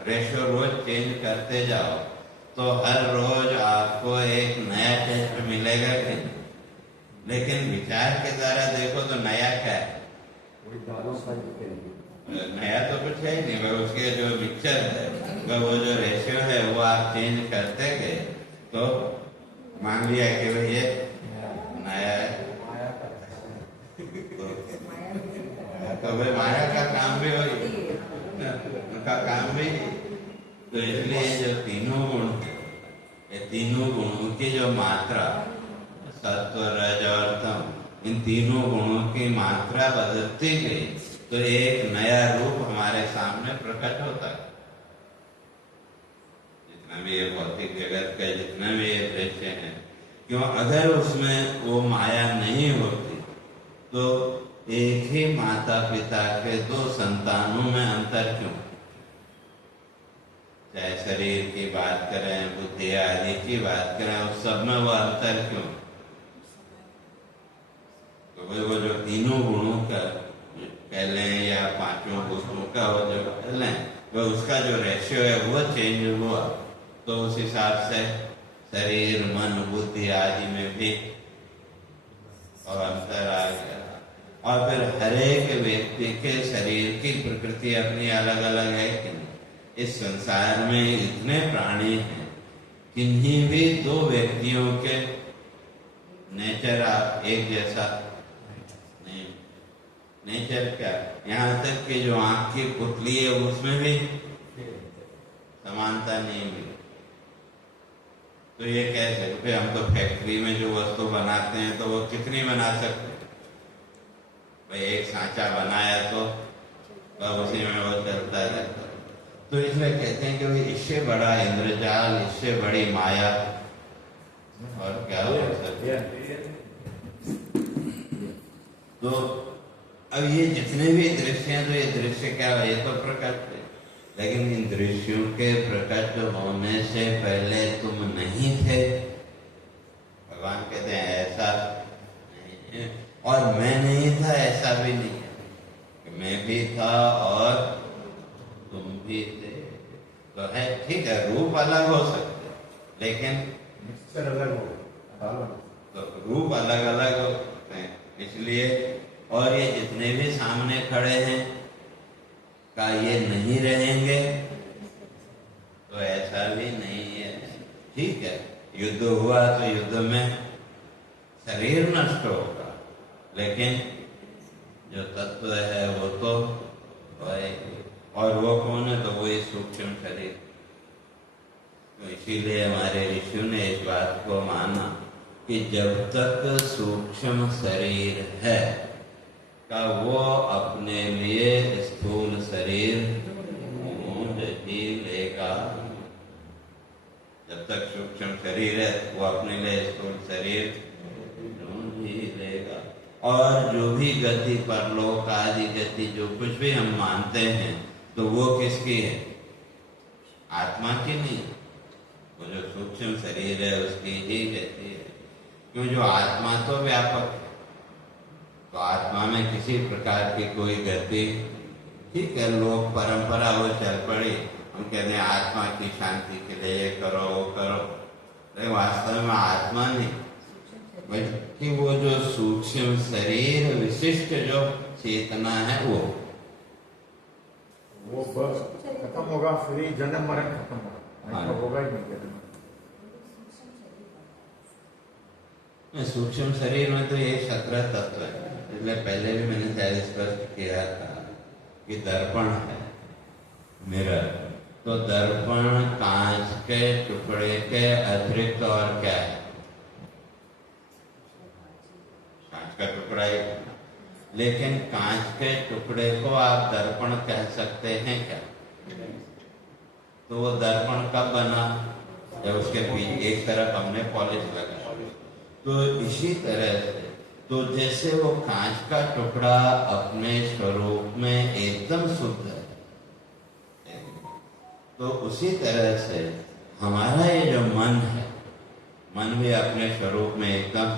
रेशियो रोज चेंज करते जाओ तो हर रोज आपको एक नया टेस्ट मिलेगा कि नहीं? लेकिन विचार के द्वारा देखो तो नया क्या है? नया तो कुछ है ही नहीं। वह उसके जो मिक्सचर है, वो जो रेशियो है वो आप चेंज करते गए तो मान लिया कि भाई ये नया है। तो भाई माया का काम भी वही, उनका काम भी। तो इसलिए जो तीनों गुण, ये तीनों गुणों की जो मात्रा, सत्व, रज और तम, इन तीनों गुणों की मात्रा बदलती गई तो एक नया रूप हमारे सामने प्रकट होता है। जितना भी ये भौतिक जगत का जितना भी ये दृश्य है, क्यों अगर उसमें वो माया नहीं होती तो एक ही माता पिता के 2 संतानों में अंतर क्यों? चाहे शरीर की बात करें, बुद्धि आदि की बात करें, उस सब में वो अंतर क्यों? तो वो जो तीनों गुणों का पहले या 5 भूतों का वो जो पहले वो उसका जो रेशियो है वो चेंज हुआ तो उस हिसाब से शरीर, मन, बुद्धि आदि में भी और अंतर आ गया। और फिर हर एक व्यक्ति के शरीर की प्रकृति अपनी अलग अलग है कि नहीं? इस संसार में इतने प्राणी हैं, किन्हीं भी 2 व्यक्तियों के नेचर आप एक जैसा नहीं। नेचर क्या, यहाँ तक कि जो आंख की पुतली है उसमें भी समानता नहीं मिली। तो ये कैसे? फिर हम तो फैक्ट्री में जो वस्तु बनाते हैं तो वो कितनी बना सकते हैं? भाई एक सांचा बनाया तो उसी में वो चलता रहता है। तो इसलिए कहते हैं कि भाई इससे बड़ा इंद्रजाल, इससे बड़ी माया और क्या हो सकता है। तो अब ये जितने भी दृश्य हैं, तो ये दृश्य क्या है? ये तो प्रकट है, लेकिन इन दृश्यों के प्रकट होने से पहले तुम नहीं थे। भगवान कहते हैं ऐसा नहीं है, और मैं नहीं था ऐसा भी नहीं है कि मैं भी था और तुम भी थे। तो है ठीक है, रूप अलग हो सकते लेकिन मिक्सचर अलग हो, तो रूप अलग अलग होते हैं। इसलिए और ये जितने भी सामने खड़े हैं का ये नहीं रहेंगे, तो ऐसा भी नहीं है। ठीक है, युद्ध हुआ तो युद्ध में शरीर नष्ट होगा, लेकिन जो तत्व है वो तो है, और वो कौन है? तो वो ये सूक्ष्म शरीर। तो इसीलिए हमारे ऋषियों ने इस बात को माना कि जब तक सूक्ष्म शरीर है का वो अपने लिए स्थूल शरीर ढूंढ ही लेगा। जब तक सूक्ष्म शरीर है वो अपने लिए स्थूल शरीर ढूंढ ही लेगा। और जो भी गति, परलोक आदि गति, जो कुछ भी हम मानते हैं, तो वो किसकी है? आत्मा की नहीं, वो जो सूक्ष्म शरीर है उसकी ही गति है। क्यों? जो आत्मा तो व्यापक है, तो आत्मा में किसी प्रकार की कोई गति, ठीक है, लोग परंपरा वो चल पड़ी, हम कहते हैं आत्मा की शांति के लिए ये करो वो करो, लेकिन वास्तव में आत्मा नहीं, बल्कि वो जो सूक्ष्म शरीर विशिष्ट जो चेतना है वो बस खत्म होगा, फिर ही जन्म मरण खत्म होगा, ऐसा होगा ही नहीं। सूक्ष्म शरीर में तो ये 17 तत्व है। इसलिए पहले भी मैंने शायद स्पष्ट किया था कि दर्पण है, मिरर। तो दर्पण कांच के टुकड़े के अतिरिक्त और क्या है? कांच का टुकड़ा ही। लेकिन कांच के टुकड़े को आप दर्पण कह सकते हैं क्या? तो वो दर्पण कब बना? जब उसके पीछे एक तरफ हमने पॉलिश लगा। तो इसी तरह से, तो जैसे वो कांच का टुकड़ा अपने स्वरूप में एकदम शुद्ध है, तो उसी तरह से हमारा ये जो मन है, मन भी अपने स्वरूप में एकदम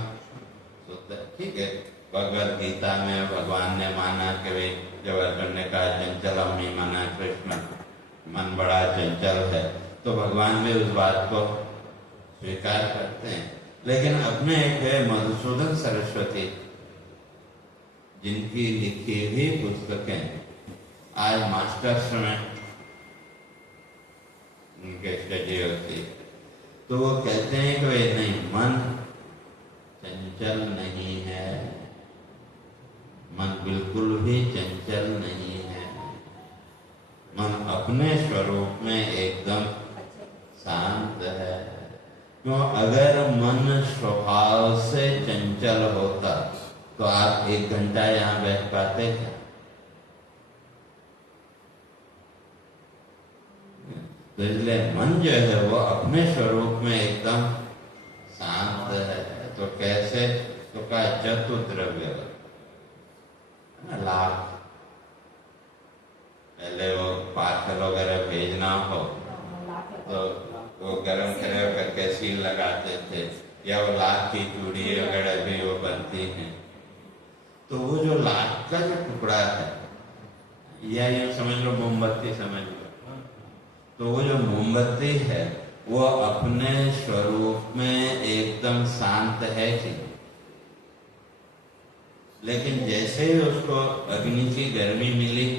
शुद्ध है। ठीक है, भगवद गीता में भगवान ने माना कि भाई, जब अर्जुन ने कहा चंचलम ही मना कृष्ण, मन बड़ा चंचल है, तो भगवान भी उस बात को स्वीकार करते हैं। लेकिन अपने एक है मधुसूदन सरस्वती, जिनकी लिखी हुई पुस्तकें आज मास्टर्स में उनके स्टडी होती है, तो वो कहते हैं कि वे नहीं, मन चंचल नहीं है, मन बिल्कुल भी चंचल नहीं है। मन अपने स्वरूप में एकदम शांत है। क्यों? अगर मन स्वभाव से चंचल होता तो आप 1 घंटा यहाँ बैठ पाते थे? तो इसलिए मन जो है वो अपने स्वरूप में एकदम शांत है। तो कैसे? तो का चतुद्रव्य लाभ, पहले वो पार्सल वगैरह भेजना हो तो वो गरम करके सील लगाते थे, या वो लाख की चूड़ी वगैरह भी वो बनती हैं। तो वो जो लाख का जो टुकड़ा है, या ये समझ लो मोमबत्ती समझ लो, तो वो जो मोमबत्ती है वो अपने स्वरूप में एकदम शांत है जी, लेकिन जैसे ही उसको अग्नि की गर्मी मिली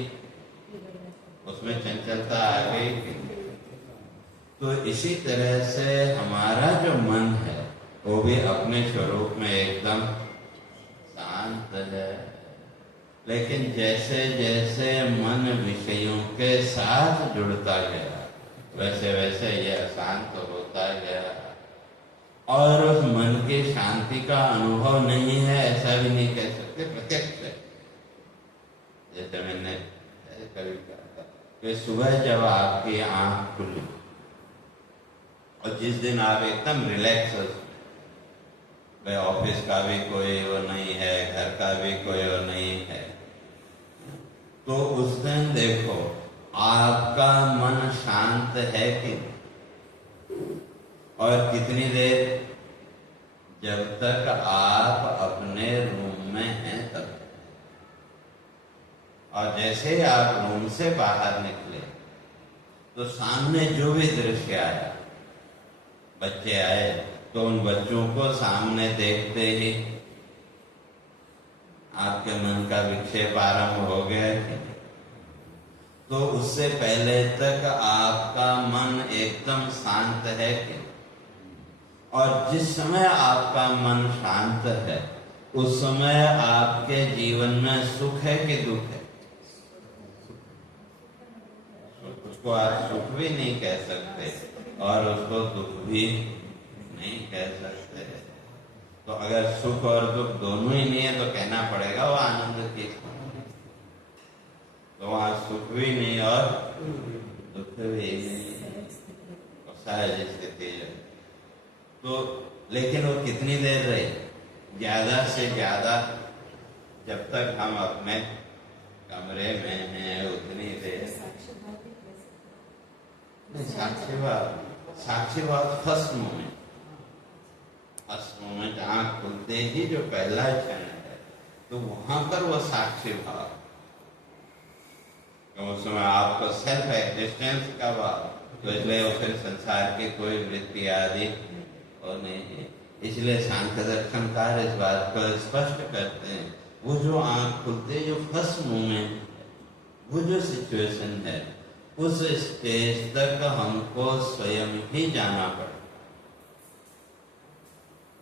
उसमें चंचलता आ गई। तो इसी तरह से हमारा जो मन है वो भी अपने स्वरूप में एकदम शांत है, लेकिन जैसे जैसे मन विषयों के साथ जुड़ता गया वैसे वैसे यह अशांत होता गया। और उस मन की शांति का अनुभव नहीं है ऐसा भी नहीं कह सकते, प्रत्यक्ष है। जैसे मैंने कभी कहा था कि सुबह जब आपकी आंख खुली और जिस दिन आप एकदम रिलैक्स हो, भाई ऑफिस का भी कोई वो नहीं है, घर का भी कोई वो नहीं है, तो उस दिन देखो आपका मन शांत है कि, और कितनी देर, जब तक आप अपने रूम में हैं तब। और जैसे ही आप रूम से बाहर निकले तो सामने जो भी दृश्य आया, बच्चे आए तो उन बच्चों को सामने देखते ही आपके मन का विक्षेप आरंभ हो गया कि, तो उससे पहले तक आपका मन एकदम शांत है कि, और जिस समय आपका मन शांत है उस समय आपके जीवन में सुख है कि दुख है? उसको आप सुख भी नहीं कह सकते और उसको दुख भी नहीं कह सकते। तो अगर सुख और दुख दोनों ही नहीं है तो कहना पड़ेगा वो आनंद की, तो वहां सुख भी नहीं और दुख भी नहीं, सहज स्थिति है। तो लेकिन वो कितनी देर रहे? ज्यादा से ज्यादा जब तक हम अपने कमरे में हैं उतनी देर। साक्षीभाव फर्स्ट मोमेंट आंख खुलते ही जो पहला क्षण है, तो वहां पर वो साक्षीभाव, तो उस समय आपको सेल्फ एग्जिस्टेंस का भाव, तो इसलिए वो फिर संसार की कोई वृत्ति आदि और नहीं है। इसलिए सांख्य दर्शनकार इस बात को स्पष्ट करते हैं, वो जो आंख खुलते जो फर्स्ट मोमेंट, वो जो सिचुएशन है, उस स्टेज तक हमको स्वयं ही जाना पड़े,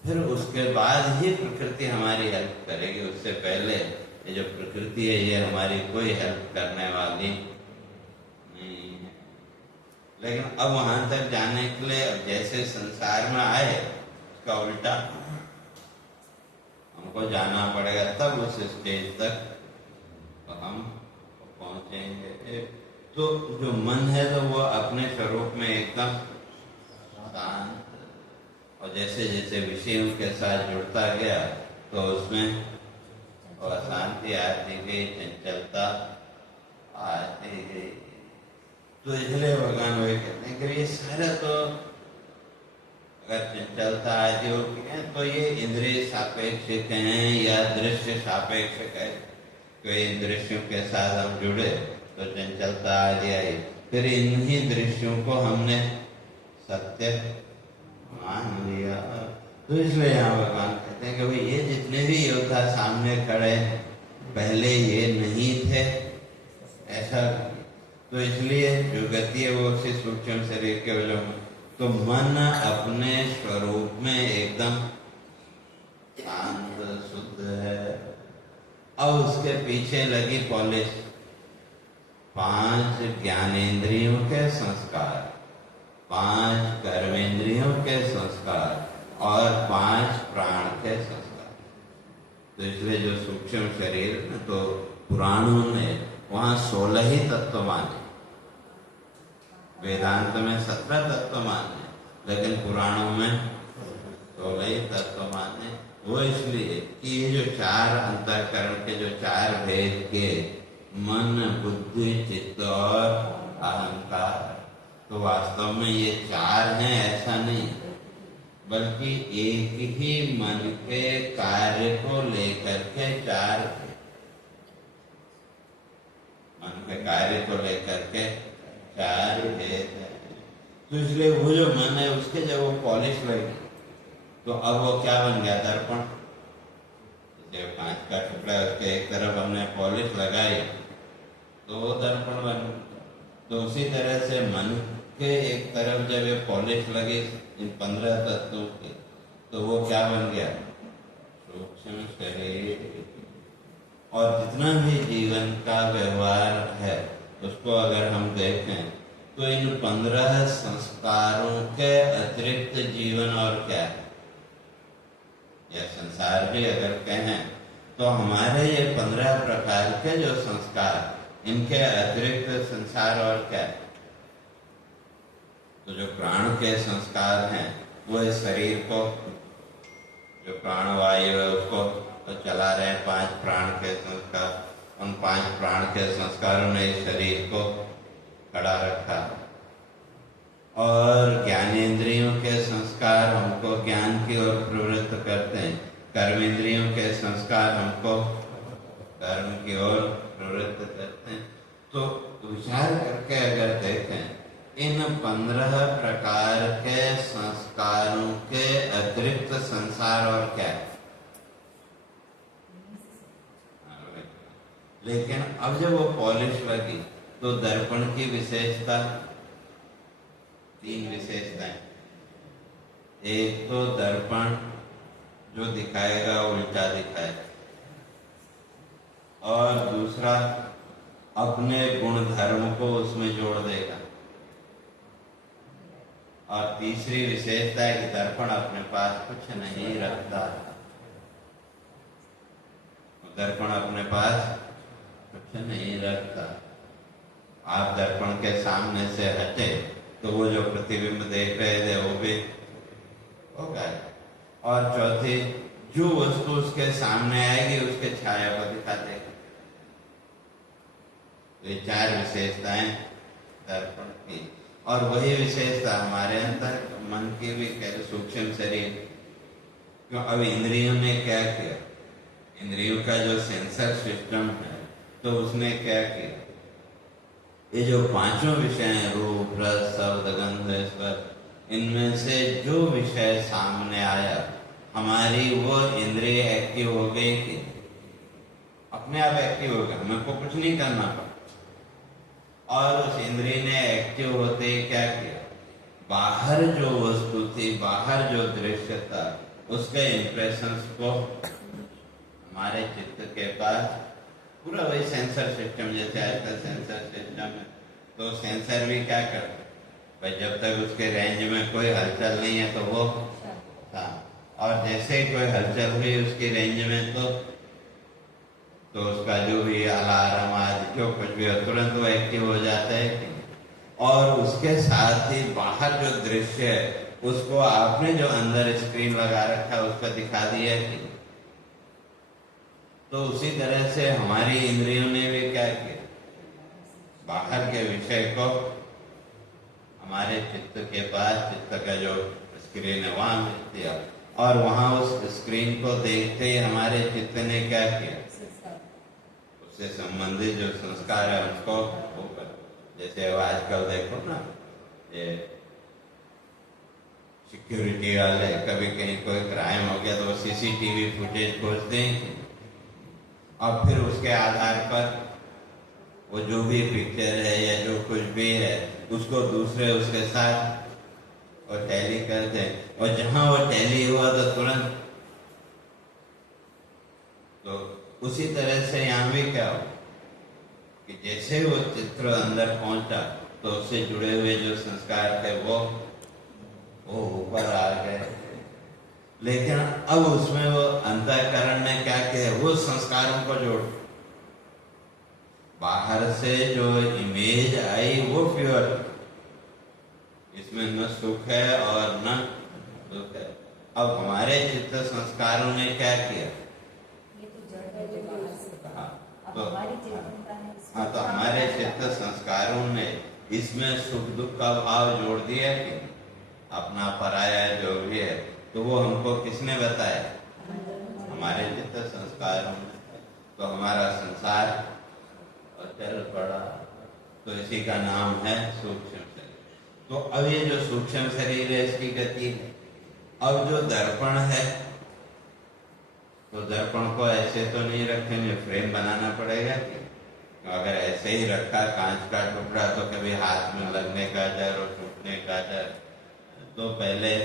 फिर उसके बाद ही प्रकृति हमारी हेल्प करेगी। उससे पहले ये जो प्रकृति है ये हमारी कोई हेल्प करने वाली नहीं है। लेकिन अब वहां तक जाने के लिए अब जैसे संसार में आए उसका उल्टा हमको जाना पड़ेगा, तब उस स्टेज तक तो हम पहुंचेंगे। तो जो मन है तो वो अपने स्वरूप में एकदम शांत, और जैसे जैसे विषयों के साथ जुड़ता गया तो उसमें और अशांति आती गई, चंचलता आती गई। तो इसलिए भगवान वही कहते हैं कि ये सारा तो अगर चंचलता आदि होती है तो ये इंद्रिय सापेक्षिक हैं या दृश्य सापेक्षिक है। कोई दृश्यों के साथ हम जुड़े तो चंचलता आदि आई, फिर इन्हीं दृश्यों को हमने सत्य मान लिया। तो इसलिए यहाँ भगवान कहते हैं कि भाई ये जितने भी योद्धा सामने खड़े पहले ये नहीं थे ऐसा, तो इसलिए जो गति है वो उसी सूक्ष्म शरीर के वजह में, तो मन अपने स्वरूप में एकदम शांत शुद्ध है। अब उसके पीछे लगी पॉलिश, 5 ज्ञानेंद्रियों के संस्कार, 5 कर्मेंद्रियों के संस्कार और 5 प्राण के संस्कार। तो इसलिए जो सूक्ष्म शरीर, तो पुराणों में वहां 16 ही तत्व माने, वेदांत में 17 तत्व माने, लेकिन पुराणों में 16 ही तत्व माने। वो इसलिए कि ये जो 4 अंतःकरण के जो 4 भेद के मन, बुद्धि, चित्त और अहंकार, तो वास्तव में ये 4 हैं ऐसा नहीं, बल्कि एक ही मन के कार्य को लेकर के 4, मन के कार्य को लेकर के 4 भेद है। तो इसलिए वो जो मन है उसके जब वो पॉलिश लगी तो अब वो क्या बन गया? दर्पण। जैसे कांच का टुकड़ा उसके एक तरफ हमने पॉलिश लगाई तो वो दर्पण बन गया। तो उसी तरह से मन के एक तरफ जब ये पॉलिश लगी इन 15 तत्वों के, तो वो क्या बन गया? सूक्ष्म शरीर। और जितना भी जीवन का व्यवहार है उसको अगर हम देखें तो इन 15 संस्कारों के अतिरिक्त जीवन और क्या है? या संसार भी अगर कहें, तो हमारे ये 15 प्रकार के जो संस्कार, इनके अतिरिक्त संसार और क्या है? तो जो प्राण के संस्कार हैं, वो इस शरीर को, जो प्राणवायु है उसको तो चला रहे हैं 5 प्राण के संस्कार। उन 5 प्राण के संस्कारों ने इस शरीर को खड़ा रखा। और ज्ञानेंद्रियों के संस्कार हमको ज्ञान की ओर प्रवृत्त करते हैं, कर्मेंद्रियों के संस्कार हमको कर्म की ओर प्रवृत्त करते हैं। तो विचार करके अगर देखें, इन 15 प्रकार के संस्कारों के अतिरिक्त संसार और क्या है? लेकिन अब जब वो पॉलिश लगी, तो दर्पण की विशेषता, 3 विशेषताएं। एक तो दर्पण जो दिखाएगा उल्टा दिखाएगा, और दूसरा अपने गुण धर्म को उसमें जोड़ देगा, और तीसरी विशेषता है कि दर्पण अपने पास कुछ नहीं रखता। दर्पण अपने पास कुछ नहीं रखता। आप दर्पण के सामने से हटे तो वो जो प्रतिबिंब देख रहे थे वो भी हो गए। और चौथी, जो वस्तु उसके सामने आएगी उसके छाया को दिखा देगा। ये 4 विशेषताएं दर्पण की। और वही विशेषता हमारे अंदर मन की भी कह, सूक्ष्म शरीर। क्यों? अब इंद्रियों ने क्या किया? इंद्रियों का जो सेंसर सिस्टम है, तो उसने क्या किया? ये जो 5 विषय हैं, रूप, रस, शब्द, गंध, स्पर्श, इनमें से जो विषय सामने आया, हमारी वो इंद्रिय एक्टिव हो गई कि अपने आप एक्टिव हो गए, हमें को कुछ नहीं करना पड़ा। और उस इंद्रिय ने एक्टिव होते ही क्या किया? बाहर जो वस्तु थी, बाहर जो दृश्य था, उसके इंप्रेशंस को हमारे चित्त के पास, पूरा वही सेंसर सिस्टम जैसे आजकल सेंसर सिस्टम है, तो सेंसर भी क्या करते भाई, जब तक उसके रेंज में कोई हलचल नहीं है तो वो था, और जैसे ही कोई हलचल हुई उसकी रेंज में तो उसका जो भी अलार्म आदि जो कुछ भी हो, तुरंत वो एक्टिव हो जाता है। और उसके साथ ही बाहर जो दृश्य है उसको आपने जो अंदर स्क्रीन लगा रखा है उसका दिखा दिया कि। तो उसी तरह से हमारी इंद्रियों ने भी क्या किया? बाहर के विषय को हमारे चित्त के पास, चित्त का जो स्क्रीन है वहां भेज दिया, और वहां उस स्क्रीन को देखते ही हमारे चित्त ने क्या किया? उससे संबंधित जो संस्कार है उसको ऊपर, जैसे आजकल देखो ना, ये सिक्योरिटी वाले कभी कहीं कोई क्राइम हो गया तो वो सीसीटीवी फुटेज खोजते हैं, और फिर उसके आधार पर वो जो भी पिक्चर है या जो कुछ भी है उसको दूसरे उसके साथ और टैली करते हैं, और जहां वो टैली हुआ तो तुरंत। तो उसी तरह से यहाँ भी क्या हो कि जैसे वो चित्र अंदर पहुंचा तो उससे जुड़े हुए जो संस्कार थे वो ऊपर आ गए। लेकिन अब उसमें वो अंतःकरण ने क्या किया? वो संस्कारों को जोड़, बाहर से जो इमेज आई वो प्योर, इसमें न सुख है और न दुख है। अब हमारे चित्त संस्कारों ने क्या किया? तो हमारे चित्त संस्कारों ने इसमें सुख दुख का भाव जोड़ दिया कि अपना पराया जो भी है, तो वो हमको किसने बताया? हमारे चित्त संस्कारों ने। तो हमारा संसार चल पड़ा, तो इसी का नाम है सूक्ष्म शरीर। तो अब ये जो सूक्ष्म शरीर है इसकी गति है। अब जो दर्पण है, तो दर्पण को ऐसे तो नहीं रखेंगे, फ्रेम बनाना पड़ेगा। अगर ऐसे ही रखा कांच का टुकड़ा तो कभी हाथ में लगने का डर और टूटने का डर। तो पहले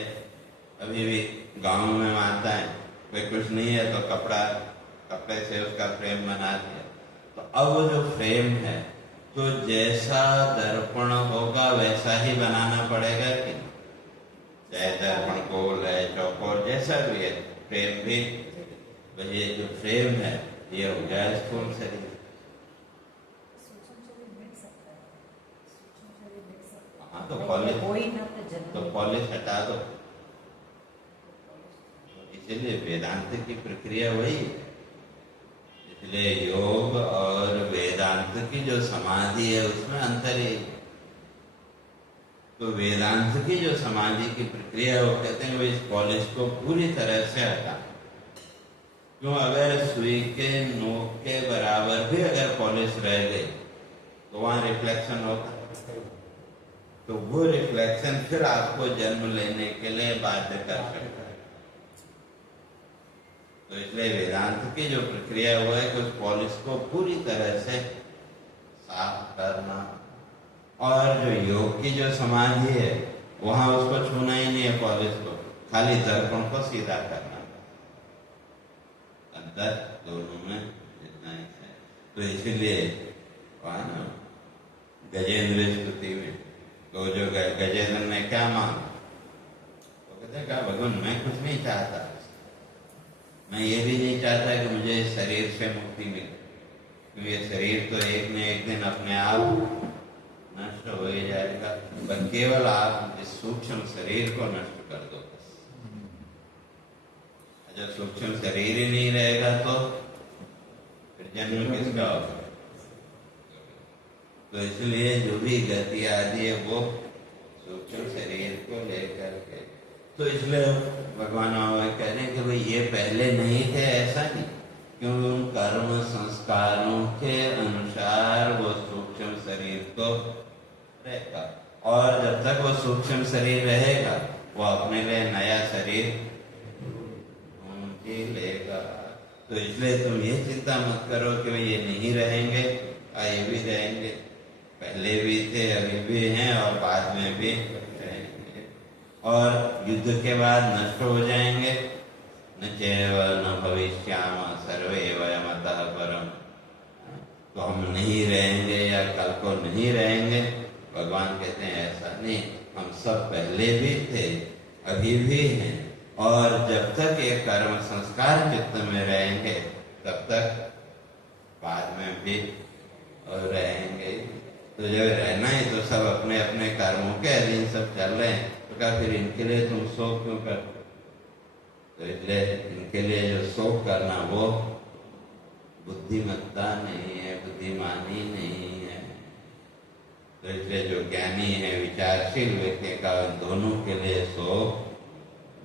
अभी भी गांव में मानता है कोई कुछ नहीं है तो कपड़े से उसका फ्रेम बना दिया। तो अब वो जो फ्रेम है, तो जैसा दर्पण होगा वैसा ही बनाना पड़ेगा कि चाहे दर्पण गोल है, चौकोर, जैसा भी है, प्रेम भी, तो ये जो प्रेम है ये हो गया स्थूल शरीर। हाँ तो पॉलिश हटा दो। इसलिए वेदांत की प्रक्रिया वही है। इसलिए योग और वेदांत की जो समाधि है उसमें अंतर है। तो वेदांत की जो समाधि की प्रक्रिया है वो कहते हैं वो इस पॉलिश को पूरी तरह से हटा। क्यों? अगर सुई के नोक के बराबर भी अगर पॉलिश रह गई तो वहां रिफ्लेक्शन होता, तो वो रिफ्लेक्शन फिर आपको जन्म लेने के लिए बाध्य कर सकता है। तो इसलिए वेदांत की जो प्रक्रिया वो है कि उस पॉलिश को पूरी तरह से साफ करना। और जो योग की जो समाधि है वहां उसको छूना ही नहीं है पॉलिश को, खाली दर्पण को सीधा करना। अंतर दोनों में इतना ही है। तो इसीलिए गजेंद्र स्तुति में तो जो गजेंद्र ने क्या मांगा, वो कहते हैं भगवान मैं कुछ नहीं चाहता, मैं ये भी नहीं चाहता कि मुझे इस शरीर से मुक्ति मिले, क्योंकि ये शरीर तो एक न एक दिन अपने आप नष्ट हो ही जाएगा। पर केवल आप इस सूक्ष्म शरीर को नष्ट कर दो। जब सूक्ष्म शरीर ही नहीं रहेगा तो फिर जन्म किसका होगा? तो इसलिए जो भी गति आदि है वो सूक्ष्म शरीर को लेकर के, तो इसलिए भगवान कह रहे हैं कि भाई ये पहले नहीं थे, ऐसा नहीं, क्योंकि उन कर्म संस्कारों के अनुसार वो सूक्ष्म शरीर को रहेगा। और जब तक वो सूक्ष्म शरीर रहेगा वो अपने लिए नया शरीर ढूंढ ही लेगा। तो इसलिए तुम ये चिंता मत करो कि भाई ये नहीं रहेंगे, ये भी रहेंगे, पहले भी थे, अभी भी हैं और बाद में भी रहेंगे, और युद्ध के बाद नष्ट हो जाएंगे। न चैव न भविष्याम सर्वे वयमतः परम। तो हम नहीं रहेंगे या कल को नहीं रहेंगे, भगवान कहते हैं ऐसा नहीं, हम सब पहले भी थे, अभी भी हैं, और जब तक ये कर्म संस्कार चित्त में रहेंगे तब तक बाद में भी रहेंगे। तो जब रहना है तो सब अपने अपने कर्मों के अधीन सब चल रहे हैं, तो क्या फिर इनके लिए तुम शोक क्यों करते? तो इसलिए इनके लिए जो शोक करना वो बुद्धिमत्ता नहीं है, बुद्धिमानी नहीं है। तो इसलिए जो ज्ञानी है, विचारशील व्यक्ति का दोनों के लिए शोक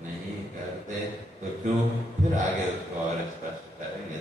नहीं करते। तो क्यों? फिर आगे उसको और स्पष्ट करेंगे।